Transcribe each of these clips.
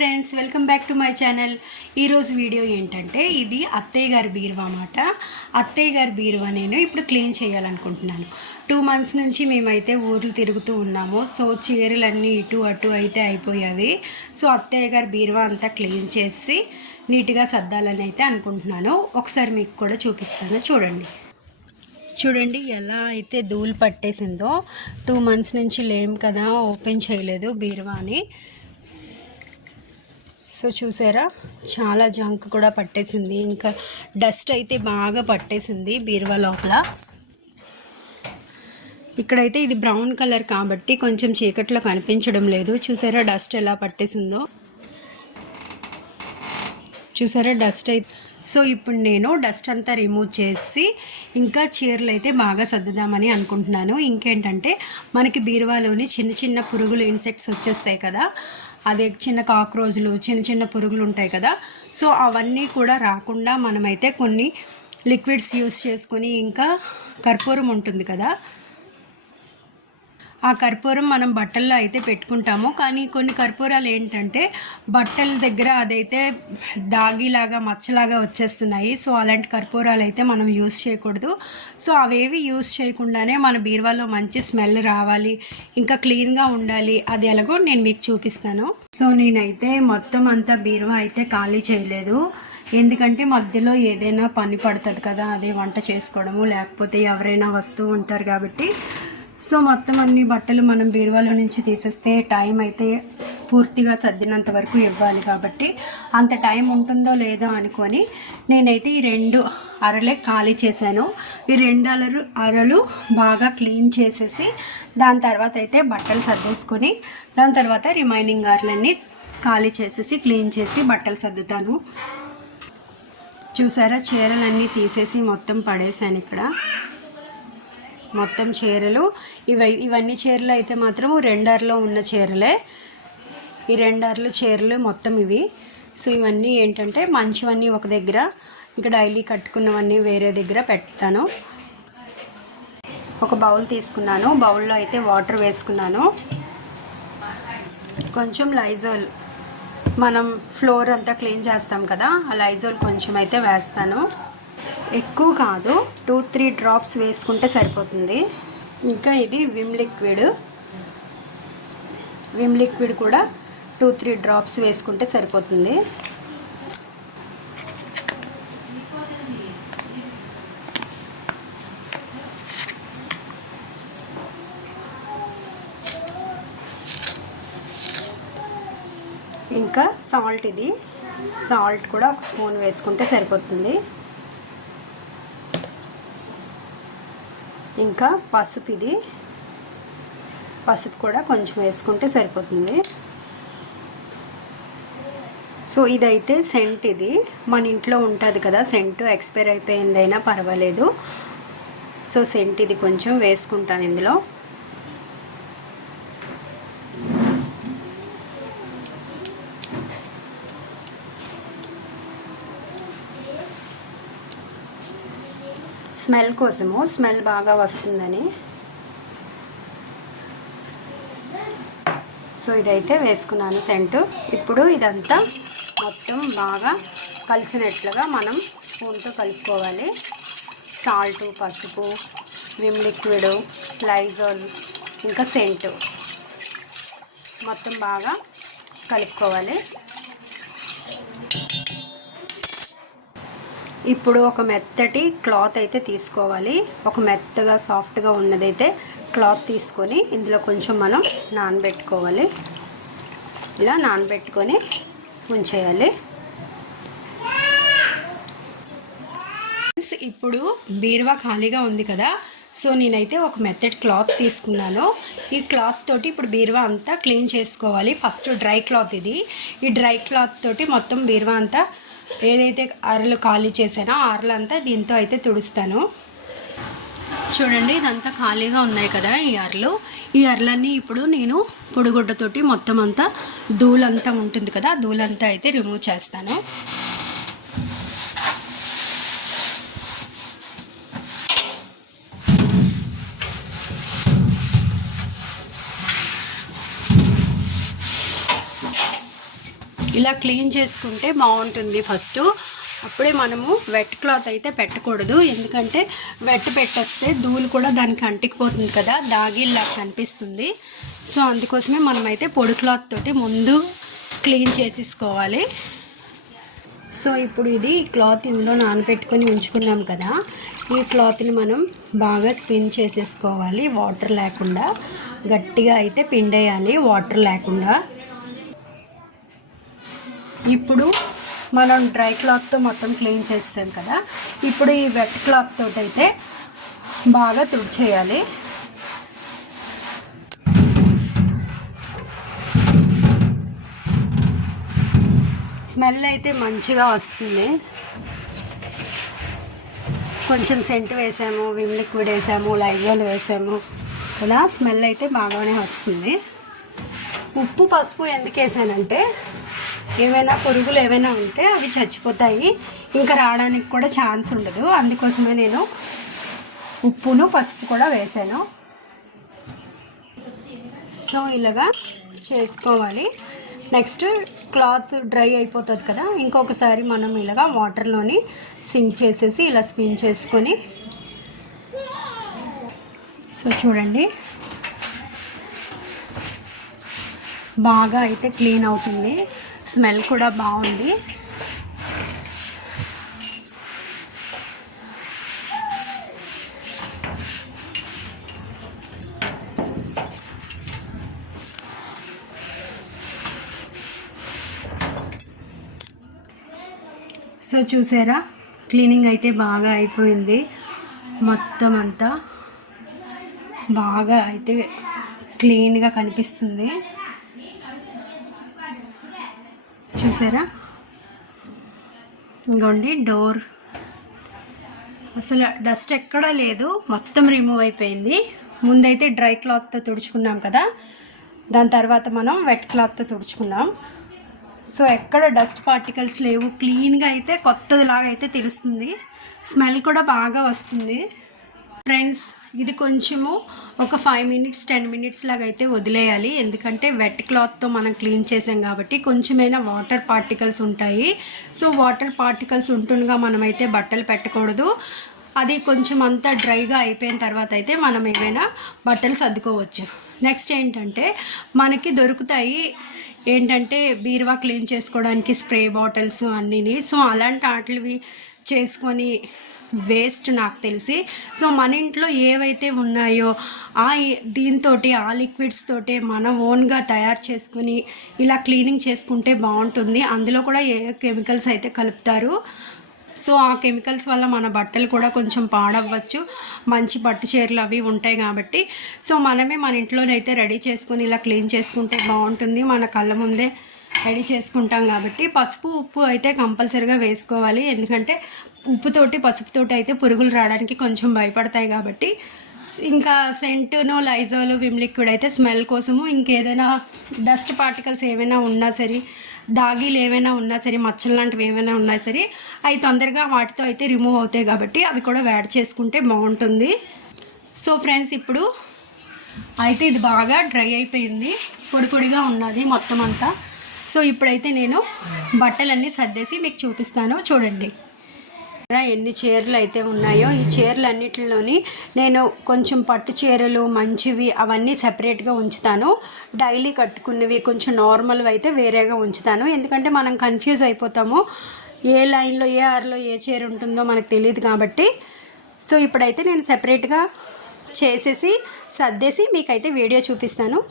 Friends welcome back to my channel. ఈరోజు video ఏంటంటే ఇది అత్తయ్య గారి బీరువా అన్నమాట. అత్తయ్య గారి బీరువా నేను ఇప్పుడు క్లీన్ చేయాలనుకుంటున్నాను. టూ మంత్స్ నుంచి మేమైతే ఊర్లు తిరుగుతూ ఉన్నాము. సో చీరలన్నీ ఇటు అటు అయితే అయిపోయావి సో అత్తయ్య గారి బీరువా అంతా క్లీన్ చేసి నీట్గా సర్దాలని అయితే అనుకుంటున్నాను. ఒకసారి మీకు కూడా చూపిస్తాను. చూడండి. చూడండి ఎలా అయితే ధూళి పట్టేసిందో. టూ మంత్స్ నుంచి లేం కదా ఓపెన్ చేయలేదు బీరువాని. సో చూసారా? చాలా జంక్ కూడా పట్టేసింది. ఇంకా డస్ట్ అయితే బాగా పట్టేసింది బీరువా లోపల. ఇక్కడైతే ఇది బ్రౌన్ కలర్ కాబట్టి కొంచెం చీకట్లో కనిపించడం లేదు. చూసారా డస్ట్ ఎలా పట్టేసిందో? చూసారా డస్ట్ అయితే సో ఇప్పుడు నేను డస్ట్ అంతా రిమూవ్ చేసి ఇంకా చీరలు అయితే బాగా సర్దుదామని అనుకుంటున్నాను. ఇంకేంటంటే మనకి బీరువాలోని చిన్న చిన్న పురుగులు ఇన్సెక్ట్స్ వచ్చేస్తాయి కదా? అదే చిన్న కాక్రోజులు చిన్న చిన్న పురుగులు ఉంటాయి కదా. సో అవన్నీ కూడా రాకుండా మనమైతే కొన్ని లిక్విడ్స్ యూస్ చేసుకొని ఇంకా కర్పూరం ఉంటుంది కదా. ఆ కర్పూరం మనం బట్టల్లో అయితే పెట్టుకుంటాము. కానీ కొన్ని కర్పూరాలు ఏంటంటే బట్టల దగ్గర అదైతే దాగిలాగా మచ్చలాగా వచ్చేస్తున్నాయి. సో అలాంటి కర్పూరాలు అయితే మనం యూస్ చేయకూడదు. సో అవేవి యూస్ చేయకుండానే మన బీరువాలో మంచి స్మెల్ రావాలి. ఇంకా క్లీన్గా ఉండాలి. అది ఎలాగో నేను మీకు చూపిస్తాను. సో నేనైతే మొత్తం అంతా బీరువా అయితే ఖాళీ చేయలేదు. ఎందుకంటే మధ్యలో ఏదైనా పని పడుతుంది కదా అదే వంట చేసుకోవడము లేకపోతే ఎవరైనా వస్తూ ఉంటారు కాబట్టి సో మొత్తం అన్ని బట్టలు మనం బీరువాలో నుంచి తీసేస్తే టైం అయితే పూర్తిగా సర్దినంత వరకు ఇవ్వాలి కాబట్టి అంత టైం ఉంటుందో లేదో అనుకొని నేనైతే ఈ రెండు అరలే ఖాళీ చేశాను. ఈ రెండు అరలు అరలు బాగా క్లీన్ చేసేసి దాని తర్వాత అయితే బట్టలు సర్దేసుకొని దాని తర్వాత రిమైనింగ్ అరలన్నీ ఖాళీ చేసేసి క్లీన్ చేసి బట్టలు సర్దుతాను. చూసారా? చీరలన్నీ తీసేసి మొత్తం పడేసాను ఇక్కడ. మొత్తం చీరలు. ఇవి ఇవన్నీ చీరలు అయితే మాత్రం రెండర్లో ఉన్న చీరలే. ఈ రెండర్లు చీరలు మొత్తం ఇవి. సో ఇవన్నీ ఏంటంటే మంచివన్నీ ఒక దగ్గర. ఇంకా డైలీ కట్టుకున్నవన్నీ వేరే దగ్గర పెడతాను. ఒక బౌల్ తీసుకున్నాను. బౌల్లో అయితే వాటర్ వేసుకున్నాను. కొంచెం లైజోల్. మనం ఫ్లోర్ అంతా క్లీన్ చేస్తాం కదా ఆ లైజోల్ కొంచెం అయితే వేస్తాను. ఎక్కువ కాదు టూ త్రీ డ్రాప్స్ వేసుకుంటే సరిపోతుంది. ఇంకా ఇది విమ్ లిక్విడ్ విమ్ లిక్విడ్ కూడా టూ త్రీ డ్రాప్స్ వేసుకుంటే సరిపోతుంది. ఇంకా సాల్ట్ ఇది. సాల్ట్ కూడా ఒక స్పూన్ వేసుకుంటే సరిపోతుంది. ఇంకా పసుపు ఇది పసుపు కూడా కొంచెం వేసుకుంటే సరిపోతుంది. సో ఇదైతే సెంట్ ఇది. మన ఇంట్లో ఉంటుంది కదా సెంట్ ఎక్స్పైర్ అయిపోయిందైనా పర్వాలేదు. సో సెంట్ ఇది కొంచెం వేసుకుంటాను ఇందులో. స్మెల్ కోసము స్మెల్ బాగా వస్తుందని. సో ఇదైతే వేసుకున్నాను సెంటు. ఇప్పుడు ఇదంతా మొత్తం బాగా కలిసినట్లుగా మనం స్పూన్తో కలుపుకోవాలి. సాల్ట్ పసుపు విమ్ లిక్విడ్ లైజోల్ ఇంకా సెంటు మొత్తం బాగా కలుపుకోవాలి. ఇప్పుడు ఒక మెత్తటి క్లాత్ అయితే తీసుకోవాలి. ఒక మెత్తగా సాఫ్ట్గా ఉన్నదైతే క్లాత్ తీసుకొని ఇందులో కొంచెం మనం నానబెట్టుకోవాలి. ఇలా నానబెట్టుకొని ఉంచేయాలి. ఇప్పుడు బీరువా ఖాళీగా ఉంది కదా. సో నేనైతే ఒక మెథడ్ క్లాత్ తీసుకున్నాను. ఈ క్లాత్ తోటి ఇప్పుడు బీరువా అంతా క్లీన్ చేసుకోవాలి. ఫస్ట్ డ్రై క్లాత్ ఇది. ఈ డ్రై క్లాత్ తోటి మొత్తం బీరువా అంతా ఏదైతే అరలు ఖాళీ చేసానో ఆ అరలంతా దీంతో అయితే తుడుస్తాను. చూడండి ఇదంతా ఖాళీగా ఉన్నాయి కదా ఈ అరలు. ఈ అరలన్నీ ఇప్పుడు నేను పొడిగుడ్డతోటి మొత్తం అంతా ధూళంతా ఉంటుంది కదా ధూళంతా అయితే రిమూవ్ చేస్తాను. ఇలా క్లీన్ చేసుకుంటే బాగుంటుంది ఫస్ట్. అప్పుడే మనము వెట్ క్లాత్ అయితే పెట్టకూడదు. ఎందుకంటే వెట్ పెట్టేస్తే ధూళి కూడా దానికి అంటికిపోతుంది కదా దాగిల్లా కనిపిస్తుంది. సో అందుకోసమే మనమైతే పొడి క్లాత్ తోటి ముందు క్లీన్ చేసేసుకోవాలి. సో ఇప్పుడు ఇది క్లాత్ ఇందులో నానబెట్టుకొని ఉంచుకున్నాం కదా. ఈ క్లాత్ని మనం బాగా స్పిన్ చేసేసుకోవాలి వాటర్ లేకుండా. గట్టిగా అయితే పిండేయాలి వాటర్ లేకుండా. ఇప్పుడు మనం డ్రై క్లాత్తో మొత్తం క్లీన్ చేస్తాం కదా. ఇప్పుడు ఈ వెట్ క్లాత్ తోటి అయితే బాగా తుడిచేయాలి. స్మెల్ అయితే మంచిగా వస్తుంది. కొంచెం సెంట్ వేసాము విమ్ లిక్విడ్ వేసాము లైజాల్ వేసాము కదా. స్మెల్ అయితే బాగానే వస్తుంది. ఉప్పు పసుపు ఎందుకు వేసానంటే ఏమైనా పురుగులు ఏమైనా ఉంటే అవి చచ్చిపోతాయి. ఇంకా రావడానికి కూడా ఛాన్స్ ఉండదు. అందుకోసమే నేను ఉప్పును పసుపు కూడా వేసాను. సో ఇలాగా చేసుకోవాలి. నెక్స్ట్ క్లాత్ డ్రై అయిపోతుంది కదా. ఇంకొకసారి మనం ఇలాగా వాటర్లోని సింక్ చేసేసి ఇలా స్పిన్ చేసుకొని. సో చూడండి. బాగా అయితే క్లీన్ అవుతుంది. స్మెల్ కూడా బాగుంది. సో చూసారా? క్లీనింగ్ అయితే బాగా అయిపోయింది. మొత్తం అంతా బాగా అయితే క్లీన్గా కనిపిస్తుంది. చూసారా? ఇంకోండి డోర్ అసలు డస్ట్ ఎక్కడా లేదు మొత్తం రిమూవ్ అయిపోయింది. ముందైతే డ్రై క్లాత్తో తుడుచుకున్నాం కదా. దాని తర్వాత మనం వెట్ క్లాత్తో తుడుచుకున్నాం. సో ఎక్కడ డస్ట్ పార్టికల్స్ లేవు. క్లీన్గా అయితే కొత్తదిలాగా అయితే తెలుస్తుంది. స్మెల్ కూడా బాగా వస్తుంది. ఫ్రెండ్స్ ఇది కొంచెము ఒక ఫైవ్ మినిట్స్ టెన్ మినిట్స్ లాగా అయితే వదిలేయాలి. ఎందుకంటే వెట్ క్లాత్తో మనం క్లీన్ చేసాం కాబట్టి కొంచెమైనా వాటర్ పార్టికల్స్ ఉంటాయి. సో వాటర్ పార్టికల్స్ ఉంటుండగా మనమైతే బట్టలు పెట్టకూడదు. అది కొంచెం అంతా డ్రైగా అయిపోయిన తర్వాత అయితే మనం ఏమైనా బట్టలు సర్దుకోవచ్చు. నెక్స్ట్ ఏంటంటే మనకి దొరుకుతాయి ఏంటంటే బీరువా క్లీన్ చేసుకోవడానికి స్ప్రే బాటిల్స్ అన్నీని. సో అలాంటి వాటివి చేసుకొని వేస్ట్ నాకు తెలిసి. సో మన ఇంట్లో ఏవైతే ఉన్నాయో ఆ దీంతో ఆ లిక్విడ్స్ తోటే మనం ఓన్గా తయారు చేసుకుని ఇలా క్లీనింగ్ చేసుకుంటే బాగుంటుంది. అందులో కూడా ఏ కెమికల్స్ అయితే కలుపుతారు. సో ఆ కెమికల్స్ వల్ల మన బట్టలు కూడా కొంచెం పాడవ్వచ్చు. మంచి పట్టు చీరలు అవి ఉంటాయి కాబట్టి. సో మనమే మన ఇంట్లోనైతే రెడీ చేసుకుని ఇలా క్లీన్ చేసుకుంటే బాగుంటుంది. మన కళ్ళ ముందే రెడీ చేసుకుంటాం కాబట్టి. పసుపు ఉప్పు అయితే కంపల్సరిగా వేసుకోవాలి. ఎందుకంటే ఉప్పుతోటి పసుపుతోటి అయితే పురుగులు రావడానికి కొంచెం భయపడతాయి కాబట్టి ఇంకా సెంటును లైజోలు విమ్ లిక్విడ్ అయితే స్మెల్ కోసము ఇంకేదైనా డస్ట్ పార్టికల్స్ ఏమైనా ఉన్నా సరే దాగీలు ఏమైనా ఉన్నా సరే మచ్చలు లాంటివి ఏమైనా ఉన్నా సరే అవి తొందరగా వాటితో అయితే రిమూవ్ అవుతాయి కాబట్టి అవి కూడా యాడ్ చేసుకుంటే బాగుంటుంది. సో ఫ్రెండ్స్ ఇప్పుడు అయితే ఇది బాగా డ్రై అయిపోయింది పొడి పొడిగా ఉన్నది మొత్తం అంతా. సో ఇప్పుడైతే నేను బట్టలన్నీ సర్దేసి మీకు చూపిస్తాను చూడండి. ఎన్ని చీరలు అయితే ఉన్నాయో ఈ చీరలు అన్నిటిలోని నేను కొంచెం పట్టు చీరలు మంచివి అవన్నీ సపరేట్గా ఉంచుతాను. డైలీ కట్టుకున్నవి కొంచెం నార్మల్వి అయితే వేరేగా ఉంచుతాను. ఎందుకంటే మనం కన్ఫ్యూజ్ అయిపోతాము. ఏ లైన్లో ఏ ఆర్లో ఏ చీర ఉంటుందో మనకు తెలియదు కాబట్టి. సో ఇప్పుడైతే నేను సపరేట్గా చేసేసి సర్దేసి మీకైతే వీడియో చూపిస్తాను.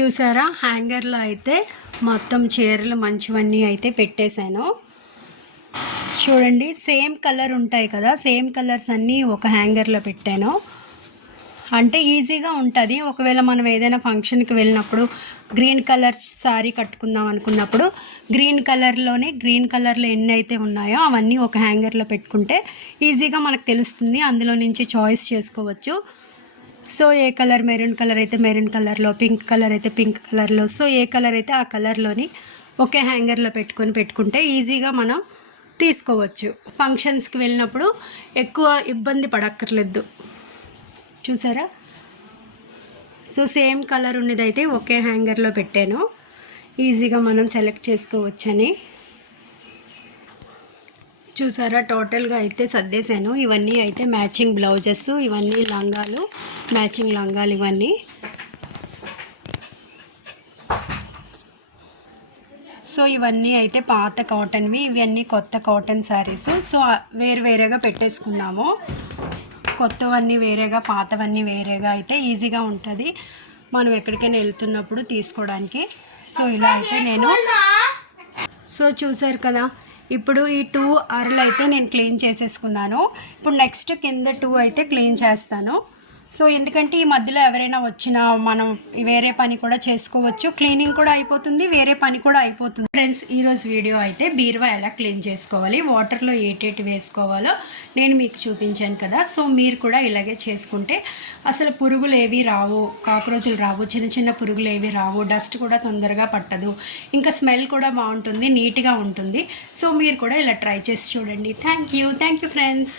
చూసారా? హ్యాంగర్లో అయితే మొత్తం చీరలు మంచివన్నీ అయితే పెట్టేశాను. చూడండి సేమ్ కలర్ ఉంటాయి కదా సేమ్ కలర్స్ అన్నీ ఒక హ్యాంగర్లో పెట్టాను. అంటే ఈజీగా ఉంటుంది. ఒకవేళ మనం ఏదైనా ఫంక్షన్కి వెళ్ళినప్పుడు గ్రీన్ కలర్ శారీ కట్టుకుందాం అనుకున్నప్పుడు గ్రీన్ కలర్లోనే గ్రీన్ కలర్లో ఎన్ని అయితే ఉన్నాయో అవన్నీ ఒక హ్యాంగర్లో పెట్టుకుంటే ఈజీగా మనకు తెలుస్తుంది. అందులో నుంచి చాయిస్ చేసుకోవచ్చు. సో ఏ కలర్ మెరూన్ కలర్ అయితే మెరూన్ కలర్లో పింక్ కలర్ అయితే పింక్ కలర్లో సో ఏ కలర్ అయితే ఆ కలర్లోని ఒకే హ్యాంగర్లో పెట్టుకొని పెట్టుకుంటే ఈజీగా మనం తీసుకోవచ్చు. ఫంక్షన్స్కి వెళ్ళినప్పుడు ఎక్కువ ఇబ్బంది పడక్కర్లేదు. చూసారా? సో సేమ్ కలర్ ఉన్నదైతే ఒకే హ్యాంగర్లో పెట్టాను. ఈజీగా మనం సెలెక్ట్ చేసుకోవచ్చని. చూసారా? టోటల్గా అయితే సర్దేశాను. ఇవన్నీ అయితే మ్యాచింగ్ బ్లౌజెస్ ఇవన్నీ లంగాలు మ్యాచింగ్ లంగాలు ఇవన్నీ. సో ఇవన్నీ అయితే పాత కాటన్వి ఇవన్నీ కొత్త కాటన్ శారీస్. సో వేరు వేరేగా పెట్టేసుకున్నాము. కొత్తవన్నీ వేరేగా పాతవన్నీ వేరేగా అయితే ఈజీగా ఉంటుంది. మనం ఎక్కడికైనా వెళ్తున్నప్పుడు తీసుకోవడానికి. సో ఇలా అయితే నేను సో చూసారు కదా ఇప్పుడు ఈ టూ అరలు అయితే నేను క్లీన్ చేసేసుకున్నాను. ఇప్పుడు నెక్స్ట్ కింద టూ అయితే క్లీన్ చేస్తాను. సో ఎందుకంటే ఈ మధ్యలో ఎవరైనా వచ్చినా మనం వేరే పని కూడా చేసుకోవచ్చు. క్లీనింగ్ కూడా అయిపోతుంది వేరే పని కూడా అయిపోతుంది. ఫ్రెండ్స్ ఈరోజు వీడియో అయితే బీరువా ఎలా క్లీన్ చేసుకోవాలి వాటర్లో ఏటేటి వేసుకోవాలో నేను మీకు చూపించాను కదా. సో మీరు కూడా ఇలాగే చేసుకుంటే అసలు పురుగులు ఏవి రావు కాక్రోచులు రావు చిన్న చిన్న పురుగులు ఏవి రావు డస్ట్ కూడా తొందరగా పట్టదు ఇంకా స్మెల్ కూడా బాగుంటుంది నీట్గా ఉంటుంది. సో మీరు కూడా ఇలా ట్రై చేసి చూడండి. Thank you thank you friends.